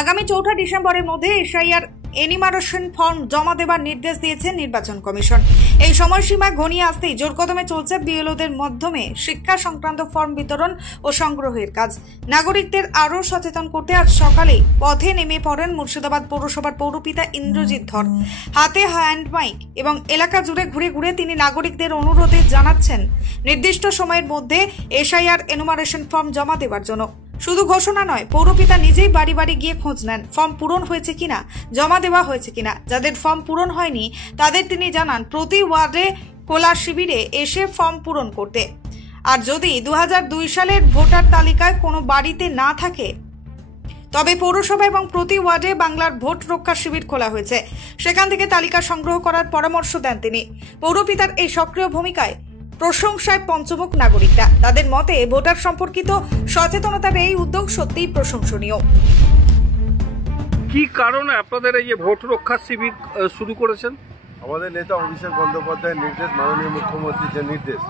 আগামী 4 ডিসেম্বরের মধ্যে এসআইআর এনিমারেশন ফর্ম জমা দেবার নির্দেশ দিয়েছে নির্বাচন কমিশন। এই সময়সীমা ঘনিয়ে আসতেই জোরকদমে চলছে বিএলওদের মাধ্যমে শিক্ষা সংক্রান্ত ফর্ম বিতরণ ও সংগ্রহের কাজ। নাগরিকদের আরও সচেতন করতে আজ সকালে পথে নেমে পড়েন মুর্শিদাবাদ পৌরসভার পৌরপিতা ইন্দ্রজিৎ ধর। হাতে হ্যান্ড মাইক এবং এলাকা জুড়ে ঘুরে ঘুরে তিনি নাগরিকদের অনুরোধে জানাচ্ছেন নির্দিষ্ট সময়ের মধ্যে এসআইআর এনুমারেশন ফর্ম জমা দেওয়ার জন্য। শুধু ঘোষণা নয়, পৌরপিতা নিজেই বাড়ি বাড়ি গিয়ে খোঁজ নেন ফর্ম পূরণ হয়েছে কিনা, জমা দেওয়া হয়েছে কিনা। যাদের ফর্ম পূরণ হয়নি তাদের তিনি জানান প্রতি ওয়ার্ডে খোলা শিবিরে এসে ফর্ম পূরণ করতে। আর যদি 2002 সালের ভোটার তালিকায় কোনো বাড়িতে না থাকে তবে পৌরসভা এবং প্রতি ওয়ার্ডে বাংলার ভোট রক্ষা শিবির খোলা হয়েছে, সেখান থেকে তালিকা সংগ্রহ করার পরামর্শ দেন তিনি। পৌরপিতার এই সক্রিয় ভূমিকায় প্রশংসায় পঞ্চমুখ নাগরিকরা। তাদের মতে ভোটার সম্পর্কিত সচেতনতার এই উদ্যোগ সত্যিই প্রশংসনীয়। কি কারণে আপনাদের এই যে ভোট রক্ষা শিবির শুরু করেছেন? আমাদের নেতা অভিষেক বন্দ্যোপাধ্যায়ের নির্দেশ, মাননীয় মুখ্যমন্ত্রীর যে নির্দেশ,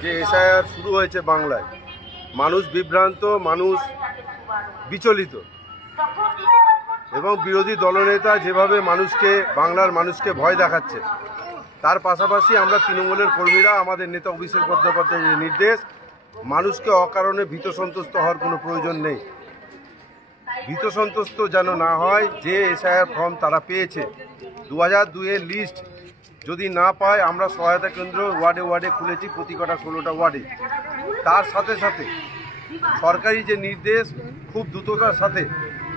যে এসআইআর শুরু হয়েছে বাংলায়, মানুষ বিভ্রান্ত, মানুষ বিচলিত এবং বিরোধী দলনেতা যেভাবে বাংলার মানুষকে ভয় দেখাচ্ছে, তার পাশাপাশি আমরা তৃণমূলের কর্মীরা আমাদের নেতা অভিষেক বন্দ্যোপাধ্যায়ের নির্দেশ, মানুষকে অকারণে ভীত সন্ত্রস্ত হওয়ার কোনো প্রয়োজন নেই। ভীত সন্ত্রস্ত যেন না হয়। যে এসআইআর ফর্ম তারা পেয়েছে, 2002-এর লিস্ট যদি না পায়, আমরা সহায়তা কেন্দ্র ওয়ার্ডে ওয়ার্ডে খুলেছি, প্রতি কটা 16টা ওয়ার্ডে। তার সাথে সাথে সরকারি যে নির্দেশ, খুব দ্রুততার সাথে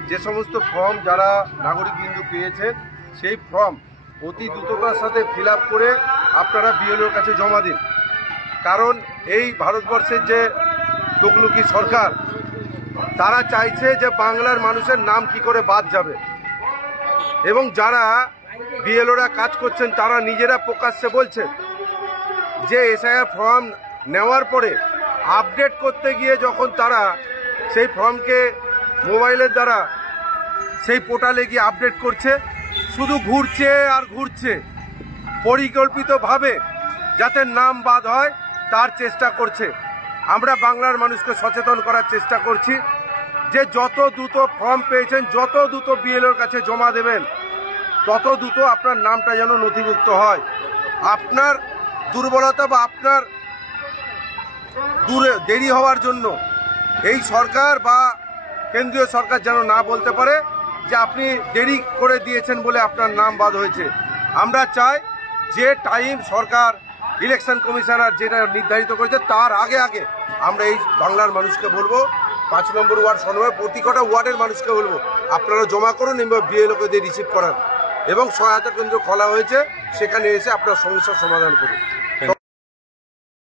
যে সমস্ত ফর্ম যারা নাগরিকবৃন্দ পেয়েছেন সেই ফর্ম অতি দ্রুততার সাথে ফিল আপ করে আপনারা বিএলওর কাছে জমা দিন। কারণ এই ভারতবর্ষের যে তকলুকি সরকার, তারা চাইছে যে বাংলার মানুষের নাম কি করে বাদ যাবে, এবং যারা বিএলওরা কাজ করছেন তারা নিজেরা প্রকাশ্যে বলছেন যে এসআইআর ফর্ম নেওয়ার পরে আপডেট করতে গিয়ে যখন তারা সেই ফর্মকে মোবাইলের দ্বারা সেই পোর্টালে গিয়ে আপডেট করছে, শুধু ঘুরছে আর ঘুরছে, পরিকল্পিতভাবে যাতে নাম বাদ হয় তার চেষ্টা করছে। আমরা বাংলার মানুষকে সচেতন করার চেষ্টা করছি যে যত দ্রুত ফর্ম পেয়েছেন, যত দ্রুত বিএলওর কাছে জমা দেবেন, তত দ্রুত আপনার নামটা যেন নথিভুক্ত হয়। আপনার দুর্বলতা বা আপনার দেরি হওয়ার জন্য এই সরকার বা কেন্দ্রীয় সরকার যেন না বলতে পারে যে আপনি দেরি করে দিয়েছেন বলে আপনার নাম বাদ হয়েছে। আমরা চাই যে টাইম সরকার, ইলেকশন কমিশনার যেটা নির্ধারিত করেছে তার আগে আমরা এই বাংলার মানুষকে বলবো, 5 নম্বর ওয়ার্ড সময় প্রতি কটা ওয়ার্ডের মানুষকে বলবো আপনারা জমা করুন এবং বিএলওকে দিয়ে রিসিভ করান, এবং সহায়তা কেন্দ্র খোলা হয়েছে, সেখানে এসে আপনার সমস্যার সমাধান করুন।